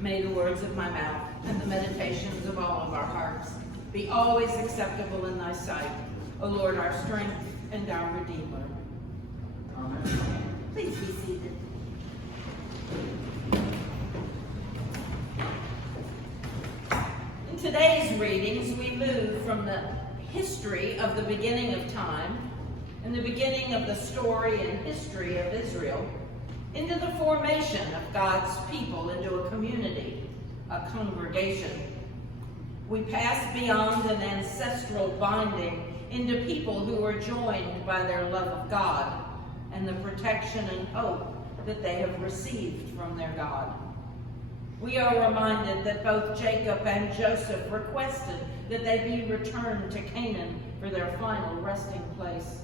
May the words of my mouth and the meditations of all of our hearts be always acceptable in thy sight, O Lord, our strength and our Redeemer. Amen. Please be seated. In today's readings, we move from the history of the beginning of time and the beginning of the story and history of Israel into the formation of God's people into a community, a congregation. We pass beyond an ancestral binding into people who are joined by their love of God and the protection and hope that they have received from their God. We are reminded that both Jacob and Joseph requested that they be returned to Canaan for their final resting place.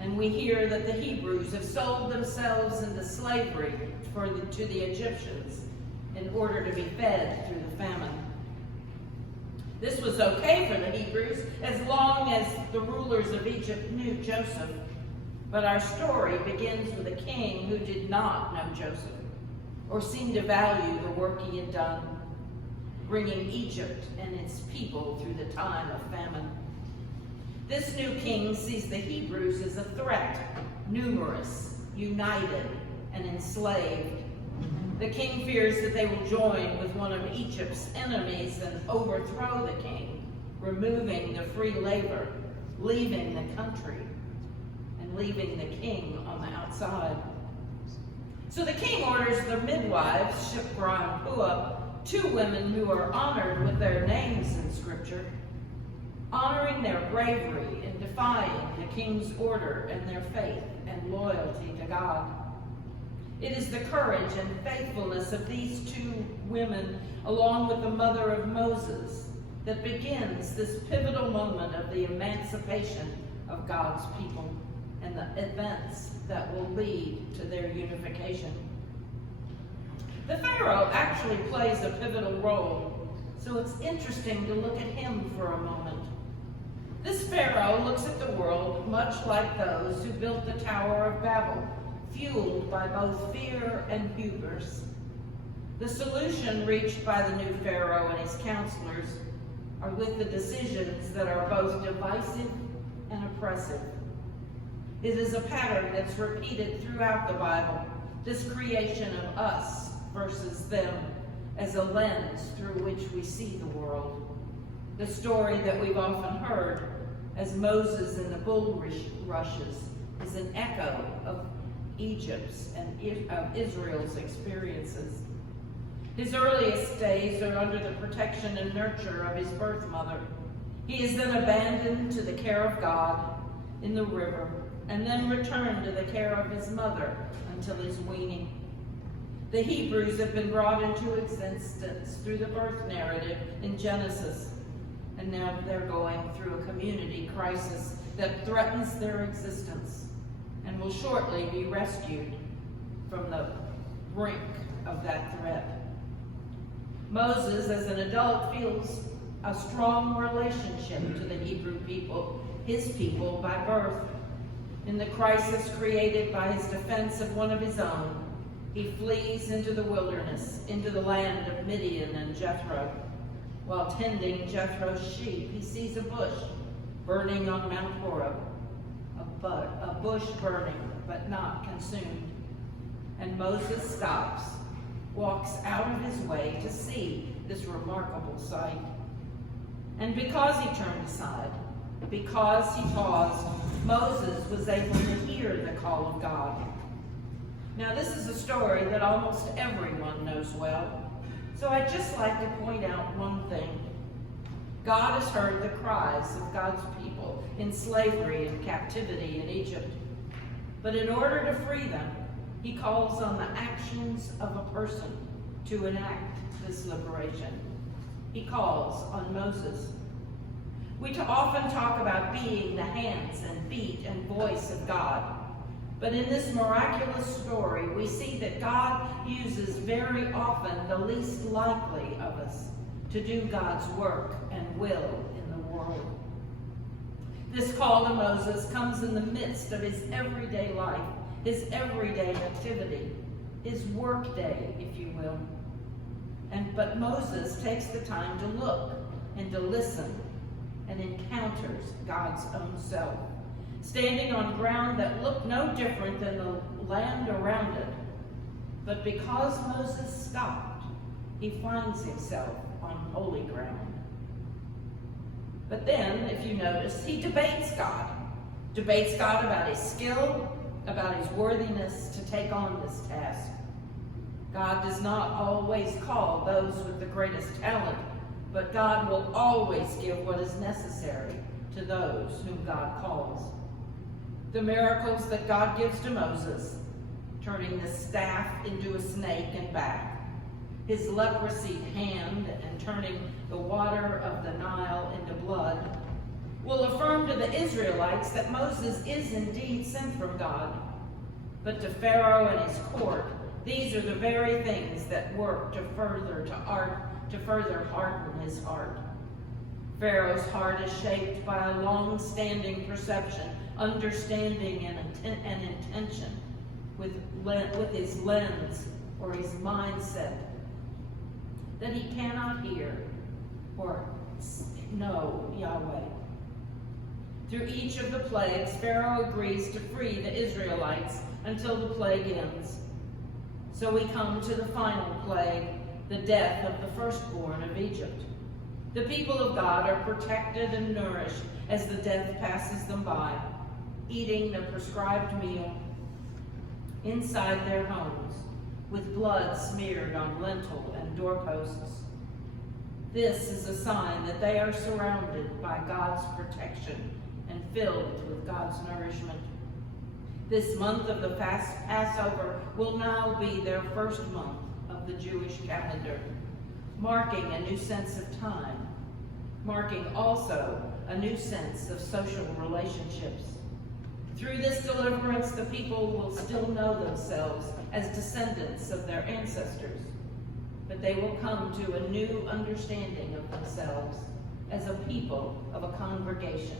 And we hear that the Hebrews have sold themselves into slavery to the Egyptians in order to be fed through the famine. This was okay for the Hebrews as long as the rulers of Egypt knew Joseph. But our story begins with a king who did not know Joseph or seemed to value the work he had done, bringing Egypt and its people through the time of famine. This new king sees the Hebrews as a threat, numerous, united, and enslaved. The king fears that they will join with one of Egypt's enemies and overthrow the king, removing the free labor, leaving the country, and leaving the king on the outside. So the king orders the midwives, Shiphrah and Puah, two women who are honored with their names in Scripture, honoring their bravery in defying the king's order and their faith and loyalty to God. It is the courage and faithfulness of these two women, along with the mother of Moses, that begins this pivotal moment of the emancipation of God's people and the events that will lead to their unification. The Pharaoh actually plays a pivotal role, so it's interesting to look at him for a moment. This Pharaoh looks at the world much like those who built the Tower of Babel, fueled by both fear and hubris. The solution reached by the new Pharaoh and his counselors are with the decisions that are both divisive and oppressive. It is a pattern that's repeated throughout the Bible, this creation of us versus them as a lens through which we see the world. The story that we've often heard as Moses in the bulrushes is an echo of Egypt's and of Israel's experiences. His earliest days are under the protection and nurture of his birth mother. He is then abandoned to the care of God in the river and then returned to the care of his mother until his weaning. The Hebrews have been brought into existence through the birth narrative in Genesis. And now they're going through a community crisis that threatens their existence and will shortly be rescued from the brink of that threat. Moses, as an adult, feels a strong relationship to the Hebrew people, his people by birth. In the crisis created by his defense of one of his own, he flees into the wilderness, into the land of Midian and Jethro. While tending Jethro's sheep, he sees a bush burning on Mount Horeb, a bush burning but not consumed. And Moses stops, walks out of his way to see this remarkable sight. And because he turned aside, because he paused, Moses was able to hear the call of God. Now, this is a story that almost everyone knows well. So I'd just like to point out one thing. God has heard the cries of God's people in slavery and captivity in Egypt. But in order to free them, he calls on the actions of a person to enact this liberation. He calls on Moses. We often talk about being the hands and feet and voice of God. But in this miraculous story, we see that God uses very often the least likely of us to do God's work and will in the world. This call to Moses comes in the midst of his everyday life, his everyday activity, his work day, if you will. But Moses takes the time to look and to listen and encounters God's own self, standing on ground that looked no different than the land around it. But because Moses stopped, he finds himself on holy ground. But then, if you notice, he debates God about his skill, about his worthiness to take on this task. God does not always call those with the greatest talent, but God will always give what is necessary to those whom God calls. The miracles that God gives to Moses, turning the staff into a snake and back, his leprosy hand and turning the water of the Nile into blood, will affirm to the Israelites that Moses is indeed sent from God. But to Pharaoh and his court, these are the very things that work to further harden his heart. Pharaoh's heart is shaped by a long-standing perception, understanding, and intention with his lens or his mindset that he cannot hear or know Yahweh. Through each of the plagues, Pharaoh agrees to free the Israelites until the plague ends. So we come to the final plague, the death of the firstborn of Egypt. The people of God are protected and nourished as the death passes them by, eating the prescribed meal inside their homes, with blood smeared on lintel and doorposts. This is a sign that they are surrounded by God's protection and filled with God's nourishment. This month of the Passover will now be their first month of the Jewish calendar, marking a new sense of time, marking also a new sense of social relationships. Through this deliverance, the people will still know themselves as descendants of their ancestors, but they will come to a new understanding of themselves as a people of a congregation,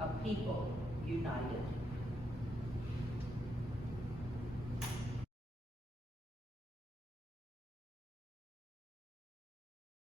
a people united.